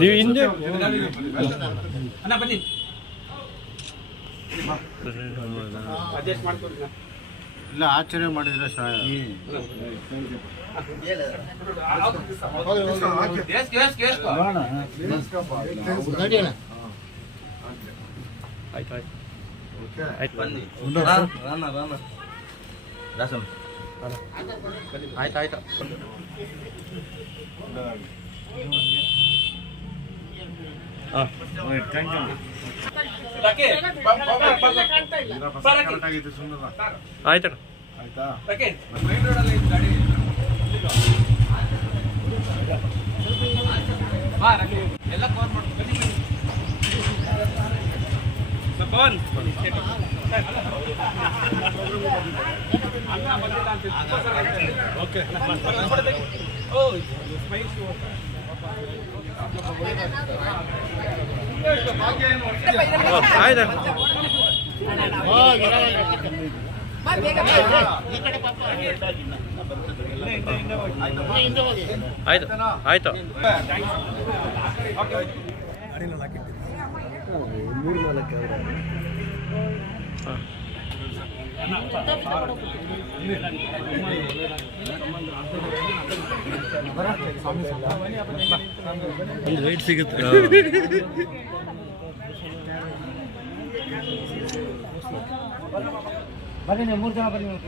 ನೀವು ಹಿಂದೆ ಅಣ್ಣ ಬನ್ನಿ ಅಡ್ಜಸ್ಟ್ ಮಾಡ್ಕೊಡಿ. ಇಲ್ಲ ಆಚರಣೆ ಮಾಡಿದ್ರೆ. ಆಯ್ತು ಆಯ್ತು ಆಯ್ತು ಬನ್ನಿ ಆಯ್ತು ಆಯ್ತು ಆಯ್ತು? ಆಯ್ತಾ. ಎಲ್ಲ ಕವರ್ ಮಾಡು. ಬನ್ನಿ, ಬನ್ನಿ. ಬಾ, ಪವನ್. ಅಣ್ಣ ಬಂದಿಲ್ಲ ಅಂತ ಓಕೆ ಶೂ. ಆಯ್ತು. ಮೂರು ನಾಲ್ಕು ಹಾಂ. ಒಂದು ರೈಟ್ ಸಿಗುತ್ತೆ. ಬನ್ನಿ ನೀವು ಮೂರು ಜನ ಬನ್ನಿ. ನನ್ನ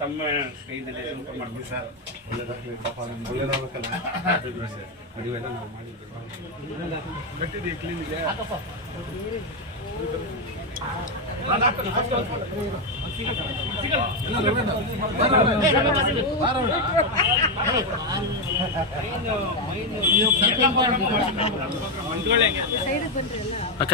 ತಮ್ಮ ಕೈದಲ್ಲಿ ಊಟ ಸರ್ ಒಳ್ಳೇದಾಗ್ಲಿ ಪಾಪ ನಿಮ್ಗೆ ಒಳ್ಳೇದಾಗಬೇಕಲ್ಲ. ಅಡಿವೆಲ್ಲ ನಾವು ಮಾಡಿದ್ದೀವಿ. ಗಟ್ಟಿದೆ ಕ್ಲೀನ್ ಇದೆ. ಅಕ್ಕ.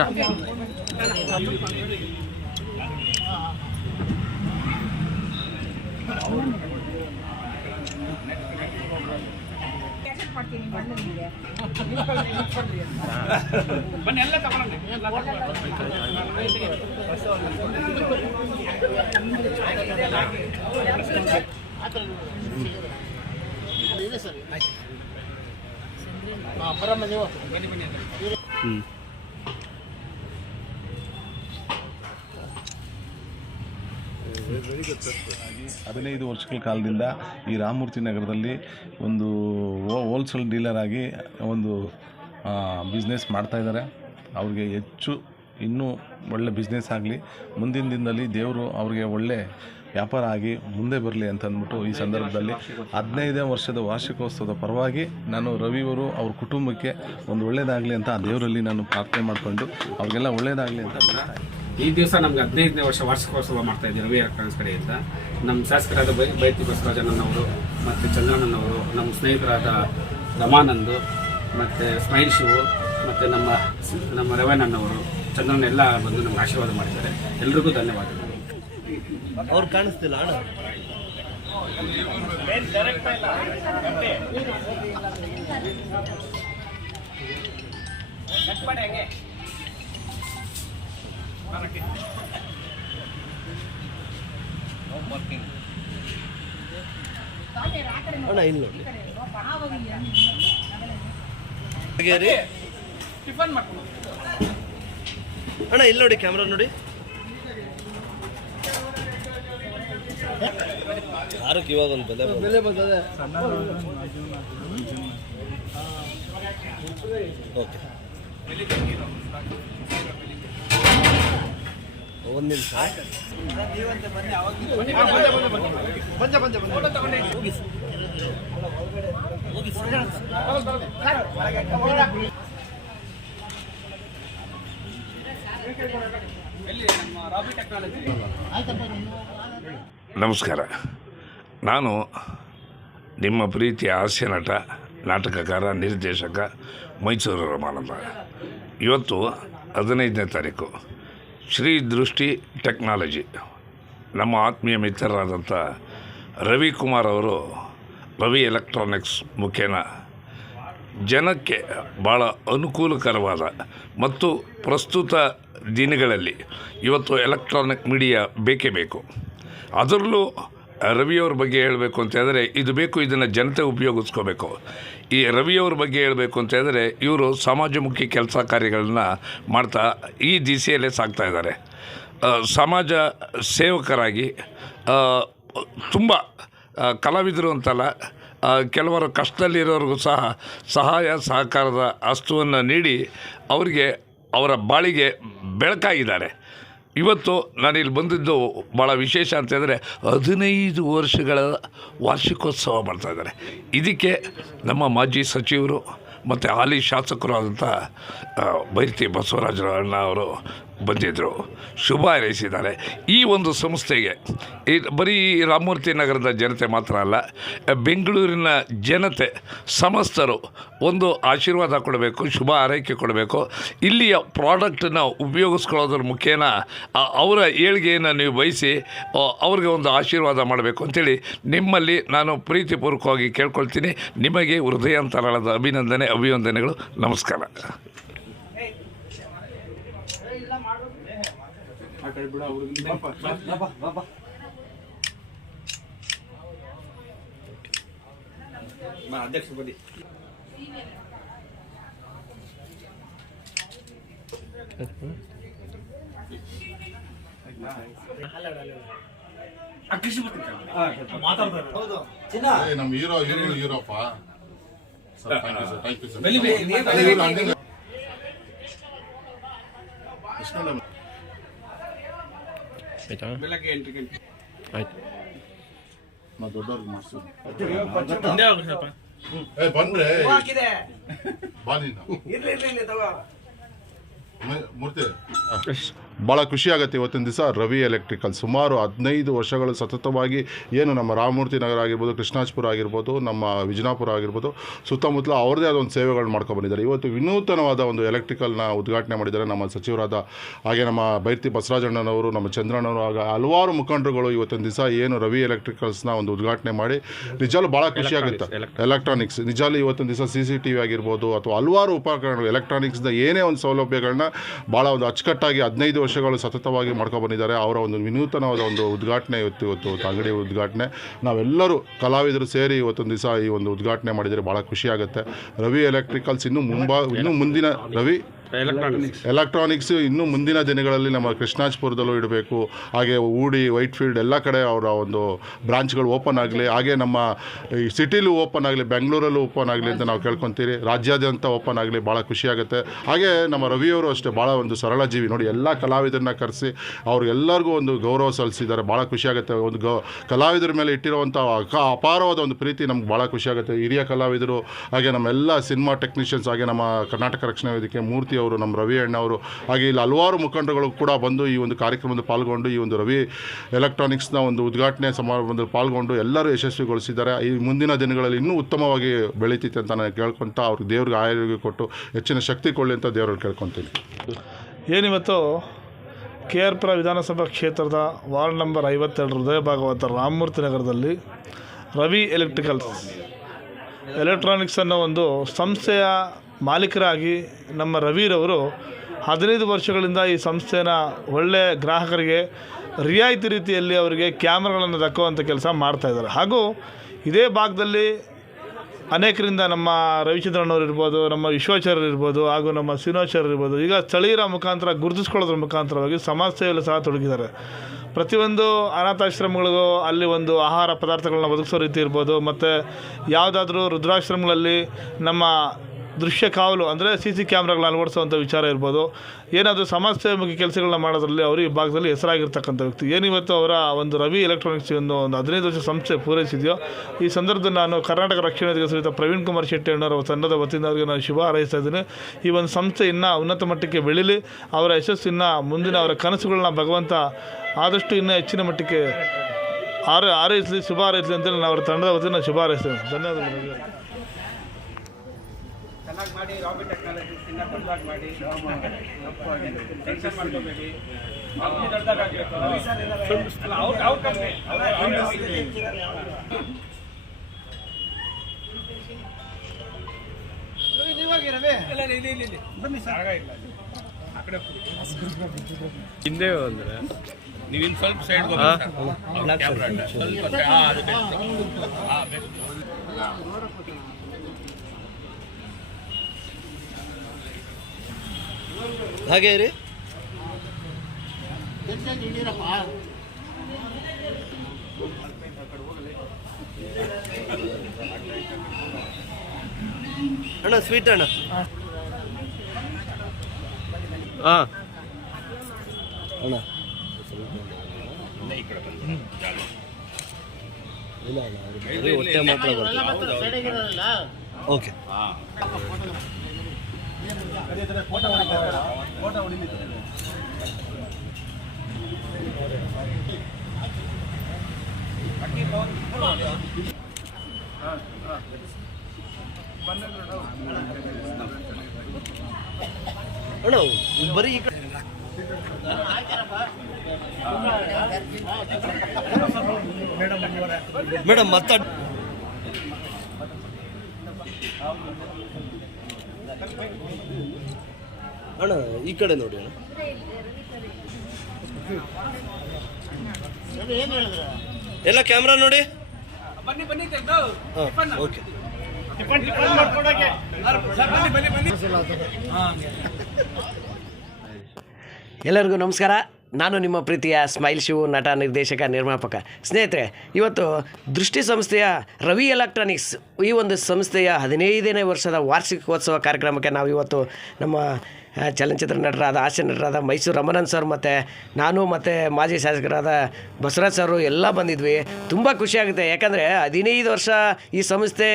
ಬನ್ನಿ ನೀವು ತಗೊಳ್ಳೋಣ ಎಲ್ಲ ಹ್ಞೂ ಹದಿನೈದು ವರ್ಷಗಳ ಕಾಲದಿಂದ ಈ ರಾಮಮೂರ್ತಿ ನಗರದಲ್ಲಿ ಒಂದು ಹೋಲ್ಸೇಲ್ ಡೀಲರ್ ಆಗಿ ಒಂದು ಬಿಸ್ನೆಸ್ ಮಾಡ್ತಾಯಿದ್ದಾರೆ ಅವ್ರಿಗೆ ಹೆಚ್ಚು ಇನ್ನೂ ಒಳ್ಳೆ ಬಿಸ್ನೆಸ್ ಆಗಲಿ ಮುಂದಿನ ದಿನದಲ್ಲಿ ದೇವರು ಅವ್ರಿಗೆ ಒಳ್ಳೆ ವ್ಯಾಪಾರ ಆಗಿ ಮುಂದೆ ಬರಲಿ ಅಂತ ಅಂದ್ಬಿಟ್ಟು ಈ ಸಂದರ್ಭದಲ್ಲಿ ಹದಿನೈದನೇ ವರ್ಷದ ವಾರ್ಷಿಕೋತ್ಸವದ ಪರವಾಗಿ ನಾನು ರವಿಯವರು ಅವ್ರ ಕುಟುಂಬಕ್ಕೆ ಒಂದು ಒಳ್ಳೆಯದಾಗಲಿ ಅಂತ ಆ ದೇವರಲ್ಲಿ ನಾನು ಪ್ರಾರ್ಥನೆ ಮಾಡಿಕೊಂಡು ಅವ್ರಿಗೆಲ್ಲ ಒಳ್ಳೆಯದಾಗಲಿ ಅಂತ. ಈ ದಿವಸ ನಮ್ಗೆ ಹದಿನೈದನೇ ವರ್ಷ ವಾರ್ಷಿಕೋತ್ಸವ ಮಾಡ್ತಾ ಇದ್ದೀವಿ ರವಿ ಎಲೆಕ್ಟ್ರಾನಿಕ್ಸ್ ಕಡೆಯಿಂದ ನಮ್ಮ ಶಾಸಕರಾದ ಬೈ ಬೈತಿ ಬಸವರಾಜನವರು ಮತ್ತು ಚಂದ್ರಣ್ಣನವರು ನಮ್ಮ ಸ್ನೇಹಿತರಾದ ರಮಾನಂದು ಮತ್ತು ಸ್ಮೈಲ್ ಶಿವು ಮತ್ತು ನಮ್ಮ ನಮ್ಮ ರವಣ್ಣನವರು ಚಂದ್ರಣ್ಣ ಎಲ್ಲ ಬಂದು ನಮ್ಗೆ ಆಶೀರ್ವಾದ ಮಾಡಿದ್ದಾರೆ. ಎಲ್ರಿಗೂ ಧನ್ಯವಾದಗಳು. ಅವ್ರು ಕಾಣಿಸ್ತಿಲ್ಲ ಅಣ್ಣ. ಅಣ್ಣ ಇಲ್ಲಿ ನೋಡಿ. ಹಾಗೆ ರೀ ಟಿಫನ್ ಮಾಡ್ಕೊಂಡು ಅಣ್ಣ ಇಲ್ಲಿ ನೋಡಿ ಕ್ಯಾಮ್ರಾ ನೋಡಿ. ಯಾರಕ್ಕೆ ಇವಾಗ ಒಂದು ಬೆಲೆ ಬೆಲೆ ಬಂದದೆ ಓಕೆ. ನಿಮಿಷ. ನಮಸ್ಕಾರ. ನಾನು ನಿಮ್ಮ ಪ್ರೀತಿಯ ಹಾಸ್ಯ ನಟ ನಾಟಕಕಾರ ನಿರ್ದೇಶಕ ಮೈಸೂರು ರಮಾನಂದ. ಇವತ್ತು ಹದಿನೈದನೇ ತಾರೀಕು. ಶ್ರೀ ದೃಷ್ಟಿ ಟೆಕ್ನಾಲಜಿ. ನಮ್ಮ ಆತ್ಮೀಯ ಮಿತ್ರರಾದಂಥ ರವಿಕುಮಾರ್ ಅವರು ರವಿ ಎಲೆಕ್ಟ್ರಾನಿಕ್ಸ್ ಮುಖೇನ ಜನಕ್ಕೆ ಭಾಳ ಅನುಕೂಲಕರವಾದ ಮತ್ತು ಪ್ರಸ್ತುತ ದಿನಗಳಲ್ಲಿ ಇವತ್ತು ಎಲೆಕ್ಟ್ರಾನಿಕ್ ಮೀಡಿಯಾ ಬೇಕೇ ಬೇಕು. ಅದರಲ್ಲೂ ರವಿಯವ್ರ ಬಗ್ಗೆ ಹೇಳಬೇಕು ಅಂತ ಹೇಳಿದ್ರೆ ಇದು ಬೇಕು, ಇದನ್ನು ಜನತೆ ಉಪಯೋಗಿಸ್ಕೋಬೇಕು. ಈ ರವಿಯವ್ರ ಬಗ್ಗೆ ಹೇಳಬೇಕು ಅಂತ ಹೇಳಿದ್ರೆ ಇವರು ಸಮಾಜಮುಖಿ ಕೆಲಸ ಕಾರ್ಯಗಳನ್ನ ಮಾಡ್ತಾ ಈ ದಿಸೆಯಲ್ಲೇ ಸಾಗ್ತಾ ಇದ್ದಾರೆ. ಸಮಾಜ ಸೇವಕರಾಗಿ ತುಂಬ ಕಲಾವಿದರು ಅಂತಲ್ಲ ಕೆಲವರು ಕಷ್ಟದಲ್ಲಿರೋರಿಗೂ ಸಹ ಸಹಾಯ ಸಹಕಾರದ ಅಸ್ತುವನ್ನು ನೀಡಿ ಅವರಿಗೆ ಅವರ ಬಾಳಿಗೆ ಬೆಳಕಾಗಿದ್ದಾರೆ. ಇವತ್ತು ನಾನಿಲ್ಲಿ ಬಂದಿದ್ದು ಭಾಳ ವಿಶೇಷ ಅಂತ ಹೇಳಿದ್ರೆ ಹದಿನೈದು ವರ್ಷಗಳ ವಾರ್ಷಿಕೋತ್ಸವ ಮಾಡ್ತಾ ಇದ್ದಾರೆ. ಇದಕ್ಕೆ ನಮ್ಮ ಮಾಜಿ ಸಚಿವರು ಮತ್ತು ಹಾಲಿ ಶಾಸಕರು ಆದಂಥ ಬೈರ್ತಿ ಬಸವರಾಜ ಅಣ್ಣ ಅವರು ಬಂದಿದ್ದರು ಶುಭ ಹಾರೈಸಿದ್ದಾರೆ. ಈ ಒಂದು ಸಂಸ್ಥೆಗೆ, ಈ ಬರೀ ರಾಮಮೂರ್ತಿ ನಗರದ ಜನತೆ ಮಾತ್ರ ಅಲ್ಲ, ಬೆಂಗಳೂರಿನ ಜನತೆ ಸಮಸ್ತರು ಒಂದು ಆಶೀರ್ವಾದ ಕೊಡಬೇಕು, ಶುಭ ಆರೈಕೆ ಕೊಡಬೇಕು. ಇಲ್ಲಿಯ ಪ್ರಾಡಕ್ಟನ್ನು ಉಪಯೋಗಿಸ್ಕೊಳ್ಳೋದ್ರ ಮುಖೇನ ಅವರ ಏಳಿಗೆಯನ್ನು ನೀವು ಬಯಸಿ ಅವ್ರಿಗೆ ಒಂದು ಆಶೀರ್ವಾದ ಮಾಡಬೇಕು ಅಂತೇಳಿ ನಿಮ್ಮಲ್ಲಿ ನಾನು ಪ್ರೀತಿಪೂರ್ವಕವಾಗಿ ಕೇಳ್ಕೊಳ್ತೀನಿ. ನಿಮಗೆ ಹೃದಯಾಂತರಾಳದ ಅಭಿನಂದನೆ, ಅಭಿನಂದನೆಗಳು. ನಮಸ್ಕಾರ. ಅಧ್ಯಕ್ಷ ಬನ್ನಿ ಏ, ನಮ್ಮ hero hero ಹೀರೋಪ್ಪ sir thank you sir thank you sir ಇವ್ರು ಹಂಗೆ- ಎಷ್ಟನೇ ಆಯ್ತಾ? ಬೆಳಗ್ಗೆ ಎಂಟು ಗಂಟೆ. ಆಯ್ತು. ನಾ ದೊಡ್ಡವ್ರಿಗೆ ಮಾಡ್ಸೋದು ಬಂದ್ರೆ ಬಾ ನೀನು ಮೂರ್ತಿ. ಭಾಳ ಖುಷಿಯಾಗುತ್ತೆ ಇವತ್ತಿನ ದಿವಸ ರವಿ ಎಲೆಕ್ಟ್ರಿಕಲ್ ಸುಮಾರು ಹದಿನೈದು ವರ್ಷಗಳು ಸತತವಾಗಿ ಏನು ನಮ್ಮ ರಾಮಮೂರ್ತಿ ನಗರ ಆಗಿರ್ಬೋದು ಕೃಷ್ಣಾಜ್ಪುರ ಆಗಿರ್ಬೋದು ನಮ್ಮ ವಿಜಯಪುರ ಆಗಿರ್ಬೋದು ಸುತ್ತಮುತ್ತಲ ಅವ್ರದ್ದೇ ಆದ ಒಂದು ಸೇವೆಗಳು ಮಾಡ್ಕೊಂಡ್ಬಂದಿದ್ದಾರೆ ಇವತ್ತು ವಿನೂತನವಾದ ಒಂದು ಎಲೆಕ್ಟ್ರಿಕಲ್ನ ಉದ್ಘಾಟನೆ ಮಾಡಿದ್ದಾರೆ ನಮ್ಮ ಸಚಿವರಾದ ಹಾಗೆ ನಮ್ಮ ಬೈರ್ತಿ ಬಸರಾಜಣ್ಣನವರು ನಮ್ಮ ಚಂದ್ರಣ್ಣವರು ಆಗ ಹಲವಾರು ಮುಖಂಡರುಗಳು ಇವತ್ತಿನ ದಿವಸ ಏನು ರವಿ ಎಲೆಕ್ಟ್ರಿಕಲ್ಸ್ನ ಒಂದು ಉದ್ಘಾಟನೆ ಮಾಡಿ ನಿಜಾಲು ಭಾಳ ಖುಷಿ ಆಗುತ್ತೆ. ಎಲೆಕ್ಟ್ರಾನಿಕ್ಸ್ ನಿಜಾಲು ಇವತ್ತಿನ ದಿವಸ ಸಿ ಸಿ ಟಿ ವಿ ಆಗಿರ್ಬೋದು ಅಥವಾ ಹಲವಾರು ಉಪಕರಣಗಳು ಎಲೆಕ್ಟ್ರಾನಿಕ್ಸ್ನ ಏನೇ ಒಂದು ಸೌಲಭ್ಯಗಳನ್ನ ಭಾಳ ಒಂದು ಅಚ್ಚುಕಟ್ಟಾಗಿ ಹದಿನೈದು ವರ್ಷಗಳು ಸತತವಾಗಿ ಮಾಡ್ಕೊಂಡು ಬಂದಿದ್ದಾರೆ. ಅವರ ಒಂದು ವಿನೂತನವಾದ ಒಂದು ಉದ್ಘಾಟನೆ ಇವತ್ತು ಇವತ್ತು ಅಂಗಡಿ ಉದ್ಘಾಟನೆ. ನಾವೆಲ್ಲರೂ ಕಲಾವಿದರು ಸೇರಿ ಇವತ್ತೊಂದು ದಿವಸ ಈ ಒಂದು ಉದ್ಘಾಟನೆ ಮಾಡಿದರೆ ಭಾಳ ಖುಷಿ ಆಗುತ್ತೆ. ರವಿ ಎಲೆಕ್ಟ್ರಿಕಲ್ಸ್ ಇನ್ನೂ ಮುಂಬಾ ಇನ್ನೂ ಮುಂದಿನ ರವಿ ಎಲೆಕ್ಟ್ರಾನಿಕ್ಸ್ ಇನ್ನೂ ಮುಂದಿನ ದಿನಗಳಲ್ಲಿ ನಮ್ಮ ಕೃಷ್ಣಾಜ್ಪುರದಲ್ಲೂ ಇಡಬೇಕು. ಹಾಗೆ ಊಡಿ, ವೈಟ್ ಫೀಲ್ಡ್ ಎಲ್ಲ ಕಡೆ ಅವರ ಒಂದು ಬ್ರಾಂಚ್ಗಳು ಓಪನ್ ಆಗಲಿ, ಹಾಗೆ ನಮ್ಮ ಈ ಸಿಟಿಲೂ ಓಪನ್ ಆಗಲಿ, ಬೆಂಗಳೂರಲ್ಲೂ ಓಪನ್ ಆಗಲಿ ಅಂತ ನಾವು ಕೇಳ್ಕೊತೀರಿ. ರಾಜ್ಯಾದ್ಯಂತ ಓಪನ್ ಆಗಲಿ ಭಾಳ ಖುಷಿಯಾಗುತ್ತೆ ಹಾಗೆ ನಮ್ಮ ರವಿಯವರು ಅಷ್ಟೇ ಭಾಳ ಒಂದು ಸರಳ ಜೀವಿ. ನೋಡಿ, ಎಲ್ಲ ಕಲಾವಿದರನ್ನ ಕರೆಸಿ ಅವ್ರಿಗೆಲ್ಲರಿಗೂ ಒಂದು ಗೌರವ ಸಲ್ಲಿಸಿದ್ದಾರೆ. ಭಾಳ ಖುಷಿಯಾಗುತ್ತೆ ಒಂದು ಗೌ, ಕಲಾವಿದರ ಮೇಲೆ ಇಟ್ಟಿರುವಂಥ ಅಪಾರವಾದ ಒಂದು ಪ್ರೀತಿ ನಮ್ಗೆ ಭಾಳ ಖುಷಿಯಾಗುತ್ತೆ ಹಿರಿಯ ಕಲಾವಿದರು, ಹಾಗೆ ನಮ್ಮೆಲ್ಲ ಸಿನಿಮಾ ಟೆಕ್ನಿಷಿಯನ್ಸ್, ಹಾಗೆ ನಮ್ಮ ಕರ್ನಾಟಕ ರಕ್ಷಣಾ ವೇದಿಕೆ, ಮೂರ್ತಿ ಅವರು, ನಮ್ಮ ರವಿ ಅಣ್ಣವರು ಹಾಗೆ ಇಲ್ಲಿ ಹಲವಾರು ಮುಖಂಡರುಗಳು ಕೂಡ ಬಂದು ಈ ಒಂದು ಕಾರ್ಯಕ್ರಮದಲ್ಲಿ ಪಾಲ್ಗೊಂಡು ಈ ಒಂದು ರವಿ ಎಲೆಕ್ಟ್ರಾನಿಕ್ಸ್ನ ಒಂದು ಉದ್ಘಾಟನೆ ಸಮಾರಂಭದಲ್ಲಿ ಪಾಲ್ಗೊಂಡು ಎಲ್ಲರೂ ಯಶಸ್ವಿಗೊಳಿಸಿದ್ದಾರೆ. ಈ ಮುಂದಿನ ದಿನಗಳಲ್ಲಿ ಇನ್ನೂ ಉತ್ತಮವಾಗಿ ಬೆಳೀತೈತೆ ಅಂತ ನಾನು ಕೇಳ್ಕೊತ ಅವ್ರಿಗೆ ದೇವ್ರಿಗೆ ಆರೋಗ್ಯ ಕೊಟ್ಟು ಹೆಚ್ಚಿನ ಶಕ್ತಿ ಕೊಳ್ಳಿ ಅಂತ ದೇವ್ರಲ್ಲಿ ಕೇಳ್ಕೊತೀನಿ. ಏನಿವತ್ತು ಕೆ ಆರ್ ಪುರ ವಿಧಾನಸಭಾ ಕ್ಷೇತ್ರದ ವಾರ್ಡ್ ನಂಬರ್ ಐವತ್ತೆರಡು ಹೃದಯ ಭಾಗವತ ರಾಮಮೂರ್ತಿ ನಗರದಲ್ಲಿ ರವಿ ಎಲೆಕ್ಟ್ರಿಕಲ್ಸ್ ಎಲೆಕ್ಟ್ರಾನಿಕ್ಸ್ ಅನ್ನೋ ಒಂದು ಸಂಸ್ಥೆಯ ಮಾಲೀಕರಾಗಿ ನಮ್ಮ ರವಿರವರು ಹದಿನೈದು ವರ್ಷಗಳಿಂದ ಈ ಸಂಸ್ಥೆನ ಒಳ್ಳೆಯ ಗ್ರಾಹಕರಿಗೆ ರಿಯಾಯಿತಿ ರೀತಿಯಲ್ಲಿ ಅವರಿಗೆ ಕ್ಯಾಮ್ರಾಗಳನ್ನು ದಕ್ಕುವಂಥ ಕೆಲಸ ಮಾಡ್ತಾಯಿದ್ದಾರೆ ಹಾಗೂ ಇದೇ ಭಾಗದಲ್ಲಿ ಅನೇಕರಿಂದ ನಮ್ಮ ರವಿಚಂದ್ರನವ್ರು ಇರ್ಬೋದು, ನಮ್ಮ ವಿಶ್ವಾಚಾರ್ಯರು ಇರ್ಬೋದು, ಹಾಗೂ ನಮ್ಮ ಸಿನೋಚಾರ್ಯರು ಇರ್ಬೋದು, ಈಗ ಸ್ಥಳೀಯರ ಮುಖಾಂತರ ಗುರುತಿಸ್ಕೊಳ್ಳೋದ್ರ ಮುಖಾಂತರವಾಗಿ ಸಮಾಜ ಸೇವೆಯಲ್ಲಿ ಸಹ ತೊಡಗಿದ್ದಾರೆ. ಪ್ರತಿಯೊಂದು ಅನಾಥಾಶ್ರಮಗಳಿಗೂ ಅಲ್ಲಿ ಒಂದು ಆಹಾರ ಪದಾರ್ಥಗಳನ್ನ ಒದಗಿಸೋ ರೀತಿ ಇರ್ಬೋದು, ಮತ್ತು ಯಾವುದಾದ್ರೂ ರುದ್ರಾಶ್ರಮಗಳಲ್ಲಿ ನಮ್ಮ ದೃಶ್ಯ ಕಾವಲು, ಅಂದರೆ ಸಿ ಸಿ ಕ್ಯಾಮ್ರಾಗಳು ಅಳವಡಿಸುವಂಥ ವಿಚಾರ ಇರ್ಬೋದು. ಏನಾದರೂ ಸಮಾಜ ಸೇವೆಮುಖಿ ಕೆಲಸಗಳನ್ನ ಮಾಡೋದ್ರಲ್ಲಿ ಅವರು ಈ ಭಾಗದಲ್ಲಿ ಹೆಸರಾಗಿರ್ತಕ್ಕಂಥ ವ್ಯಕ್ತಿ. ಏನಿವತ್ತು ಅವರ ಒಂದು ರವಿ ಎಲೆಕ್ಟ್ರಾನಿಕ್ಸ್ ಒಂದು ಒಂದು ಹದಿನೈದು ವರ್ಷ ಸಂಸ್ಥೆ ಪೂರೈಸಿದೆಯೋ, ಈ ಸಂದರ್ಭದಲ್ಲಿ ನಾನು ಕರ್ನಾಟಕ ರಕ್ಷಣಾ ಸಹಿತ ಪ್ರವೀಣ್ ಕುಮಾರ್ ಶೆಟ್ಟಿ ಅಣ್ಣವರ ತಂಡದ ವತಿಯಿಂದ ಅವರಿಗೆ ನಾನು ಶುಭ ಹಾರೈಸ್ತಾ ಇದ್ದೀನಿ. ಈ ಒಂದು ಸಂಸ್ಥೆ ಇನ್ನೂ ಉನ್ನತ ಮಟ್ಟಕ್ಕೆ ಬೆಳೀಲಿ. ಅವರ ಯಶಸ್ಸಿನ ಮುಂದಿನ ಅವರ ಕನಸುಗಳನ್ನ ಭಗವಂತ ಆದಷ್ಟು ಇನ್ನೂ ಹೆಚ್ಚಿನ ಮಟ್ಟಕ್ಕೆ ಆರ ಆರೈಸಲಿ ಶುಭ ಹಾರೈಸಲಿ ಅಂತೇಳಿ ನಾನು ಅವರ ತಂಡದ ವತಿಯಿಂದ ಶುಭ ಹಾರೈಸ್ತೇನೆ ಧನ್ಯವಾದಗಳು. ಚೆನ್ನಾಗಿ ಮಾಡಿ ರಾಬಿ ಡೆವಲಪ್ ಮಾಡಿ. ಟೆನ್ಷನ್ ಮಾಡ್ಕೋಬೇಡಿ. ಕಂಪ್ನಿ ದೊಡ್ಡದಾಗಬೇಕು ಅವ್ರ ಅವ್ರ ಕಂಪ್ನಿ ಬನ್ನಿ ಸರ್. ಆ ಕಡೆ ಹಿಂದೆ ಅಂದ್ರೆ ನೀವಿನ್ ಸ್ವಲ್ಪ ಸೈಡ್ ಸ್ವಲ್ಪ ಹಾಗೆ ರೀ? ಅಣ್ಣ ಸ್ವೀಟ್ ಅಣ್ಣ. ಹಾಂ ಅಣ್ಣ. ಇಲ್ಲ ಅಣ್ಣ ಹೊಟ್ಟೆ ಮಾತ್ರ ಬರ್ತದೆ. ಓಕೆ ಅಣ್ಣ ಇದು ಬರೀ ಈ ಕಡೆ ಮೇಡಮ್ ಮಾತಾಡ್ ಅಣ್ಣ ಈ ಕಡೆ ನೋಡಿ ಅಣ್ಣ. ಎಲ್ಲ ಕ್ಯಾಮ್ರಾ ನೋಡಿ? ಬನ್ನಿ ಬನ್ನಿ ಓಕೆ. ಎಲ್ಲರಿಗೂ ನಮಸ್ಕಾರ. ನಾನು ನಿಮ್ಮ ಪ್ರೀತಿಯ ಸ್ಮೈಲ್ ಶಿವು ನಟ, ನಿರ್ದೇಶಕ, ನಿರ್ಮಾಪಕ. ಸ್ನೇಹಿತರೆ, ಇವತ್ತು ದೃಷ್ಟಿ ಸಂಸ್ಥೆಯ ರವಿ ಎಲೆಕ್ಟ್ರಾನಿಕ್ಸ್ ಈ ಒಂದು ಸಂಸ್ಥೆಯ ಹದಿನೈದನೇ ವರ್ಷದ ವಾರ್ಷಿಕೋತ್ಸವ ಕಾರ್ಯಕ್ರಮಕ್ಕೆ ನಾವು ಇವತ್ತು ನಮ್ಮ ಚಲನಚಿತ್ರ ನಟರಾದ, ಹಾಸ್ಯ ನಟರಾದ ಮೈಸೂರು ರಮಣನ್ ಸರ್ ಮತ್ತು ನಾನು ಮತ್ತು ಮಾಜಿ ಶಾಸಕರಾದ ಬಸವರಾಜ್ ಸರು ಎಲ್ಲ ಬಂದಿದ್ವಿ. ತುಂಬ ಖುಷಿಯಾಗುತ್ತೆ ಯಾಕಂದರೆ ಹದಿನೈದು ವರ್ಷ ಈ ಸಂಸ್ಥೆ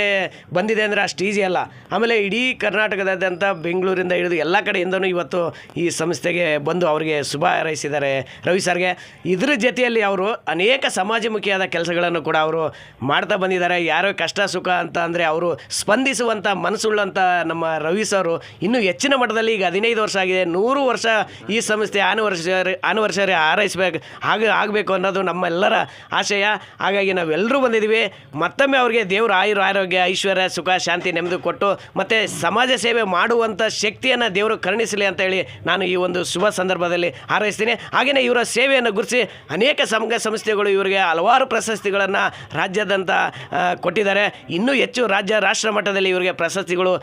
ಬಂದಿದೆ ಅಂದರೆ ಅಷ್ಟು ಈಸಿ ಅಲ್ಲ. ಆಮೇಲೆ ಇಡೀ ಕರ್ನಾಟಕದಾದ್ಯಂತ ಬೆಂಗಳೂರಿಂದ ಹಿಡಿದು ಎಲ್ಲ ಕಡೆಯಿಂದನೂ ಇವತ್ತು ಈ ಸಂಸ್ಥೆಗೆ ಬಂದು ಅವರಿಗೆ ಶುಭ ಹಾರೈಸಿದ್ದಾರೆ. ರವಿ ಸರ್ಗೆ ಇದ್ರ ಜೊತೆಯಲ್ಲಿ ಅವರು ಅನೇಕ ಸಮಾಜಮುಖಿಯಾದ ಕೆಲಸಗಳನ್ನು ಕೂಡ ಅವರು ಮಾಡ್ತಾ ಬಂದಿದ್ದಾರೆ. ಯಾರೋ ಕಷ್ಟ ಸುಖ ಅಂತ ಅಂದರೆ ಅವರು ಸ್ಪಂದಿಸುವಂಥ ಮನಸ್ಸುಳ್ಳಂಥ ನಮ್ಮ ರವಿ ಸರು ಇನ್ನೂ ಹೆಚ್ಚಿನ ಮಟ್ಟದಲ್ಲಿ ಈಗ ಹದಿನೈದು ವರ್ಷ ಆಗಿದೆ. ನೂರು ವರ್ಷ ಈ ಸಂಸ್ಥೆ ಆನಿವರ್ಸರಿ ಆನಿವರ್ಸರಿ ಹಾರೈಸ್ಬೇಕು, ಹಾಗೆ ಆಗಬೇಕು ಅನ್ನೋದು ನಮ್ಮೆಲ್ಲರ ಆಶಯ. ಹಾಗಾಗಿ ನಾವೆಲ್ಲರೂ ಬಂದಿದ್ದೀವಿ. ಮತ್ತೊಮ್ಮೆ ಅವರಿಗೆ ದೇವರ ಆಯುರ, ಆರೋಗ್ಯ, ಐಶ್ವರ್ಯ, ಸುಖ, ಶಾಂತಿ, ನೆಮ್ಮದಿ ಕೊಟ್ಟು ಮತ್ತು ಸಮಾಜ ಸೇವೆ ಮಾಡುವಂಥ ಶಕ್ತಿಯನ್ನು ದೇವರು ಕರುಣಿಸಲಿ ಅಂತೇಳಿ ನಾನು ಈ ಒಂದು ಶುಭ ಸಂದರ್ಭದಲ್ಲಿ ಹಾರೈಸ್ತೀನಿ. ಹಾಗೆಯೇ ಇವರ ಸೇವೆಯನ್ನು ಗುರುತಿಸಿ ಅನೇಕ ಸಂಘ ಸಂಸ್ಥೆಗಳು ಇವರಿಗೆ ಹಲವಾರು ಪ್ರಶಸ್ತಿಗಳನ್ನು ರಾಜ್ಯದಂತ ಕೊಟ್ಟಿದ್ದಾರೆ. ಇನ್ನೂ ಹೆಚ್ಚು ರಾಜ್ಯ, ರಾಷ್ಟ್ರ ಮಟ್ಟದಲ್ಲಿ ಇವರಿಗೆ ಪ್ರಶಸ್ತಿಗಳು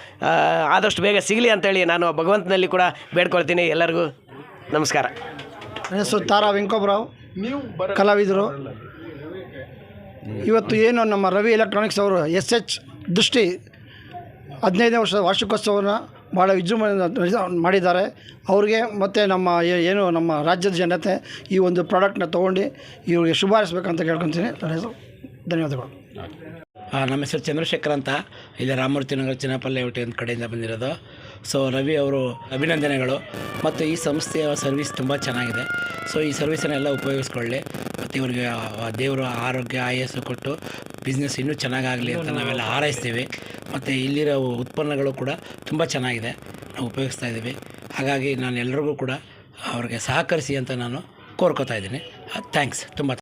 ಆದಷ್ಟು ಬೇಗ ಸಿಗಲಿ ಅಂತೇಳಿ ನಾನು ಭಗವಂತನಲ್ಲಿ ಕೂಡ ಬೇಡ್ಕೊಳ್ತೀನಿ ಎಲ್ಲರಿಗೂ ನಮಸ್ಕಾರ. ಹೆಸರು ತಾರಾ ವೆಂಕೋಬ್ರಾವ್ ಕಲಾವಿದರು. ಇವತ್ತು ಏನು ನಮ್ಮ ರವಿ ಎಲೆಕ್ಟ್ರಾನಿಕ್ಸ್ ಅವರು ಎಸ್ ಎಚ್ ದೃಷ್ಟಿ ಹದಿನೈದನೇ ವರ್ಷದ ವಾರ್ಷಿಕೋತ್ಸವವನ್ನು ಭಾಳ ನಡೆಸ- ಮಾಡಿದ್ದಾರೆ. ಅವ್ರಿಗೆ ಮತ್ತು ನಮ್ಮ ಏನು ನಮ್ಮ ರಾಜ್ಯದ ಜನತೆ ಈ ಒಂದು ಪ್ರಾಡಕ್ಟ್ನ ತೊಗೊಂಡು ಇವ್ರಿಗೆ ಶುಭ ಹಾರೈಸ್ಬೇಕಂತ ಕೇಳ್ಕೊತೀನಿ ಧನ್ಯವಾದಗಳು. ನಮ್ಮ ಹೆಸರು ಚಂದ್ರಶೇಖರ್ ಅಂತ. ಇಲ್ಲಿ ರಾಮಮೂರ್ತಿ ನಗರ ಚಿನ್ನಪಲ್ಲೆ ಹೋಟೆಲ್ ಒಂದು ಕಡೆಯಿಂದ ಬಂದಿರೋದು. ಸೊ ರವಿ ಅವರು ಅಭಿನಂದನೆಗಳು. ಮತ್ತು ಈ ಸಂಸ್ಥೆಯ ಸರ್ವಿಸ್ ತುಂಬ ಚೆನ್ನಾಗಿದೆ. ಸೊ ಈ ಸರ್ವಿಸನ್ನೆಲ್ಲ ಉಪಯೋಗಿಸ್ಕೊಳ್ಳಿ. ಮತ್ತು ಇವರಿಗೆ ದೇವರು ಆರೋಗ್ಯ, ಆಯಸ್ಸು ಕೊಟ್ಟು ಬಿಸ್ನೆಸ್ ಇನ್ನೂ ಚೆನ್ನಾಗಾಗಲಿ ಅಂತ ನಾವೆಲ್ಲ ಹಾರೈಸ್ತೀವಿ. ಮತ್ತು ಇಲ್ಲಿರೋ ಉತ್ಪನ್ನಗಳು ಕೂಡ ತುಂಬ ಚೆನ್ನಾಗಿದೆ. ನಾವು ಉಪಯೋಗಿಸ್ತಾ ಇದ್ದೀವಿ. ಹಾಗಾಗಿ ನಾನು ಎಲ್ರಿಗೂ ಕೂಡ ಅವ್ರಿಗೆ ಸಹಕರಿಸಿ ಅಂತ ನಾನು ಕೋರ್ಕೋತಾ ಇದ್ದೀನಿ. ಥ್ಯಾಂಕ್ಸ್ ತುಂಬ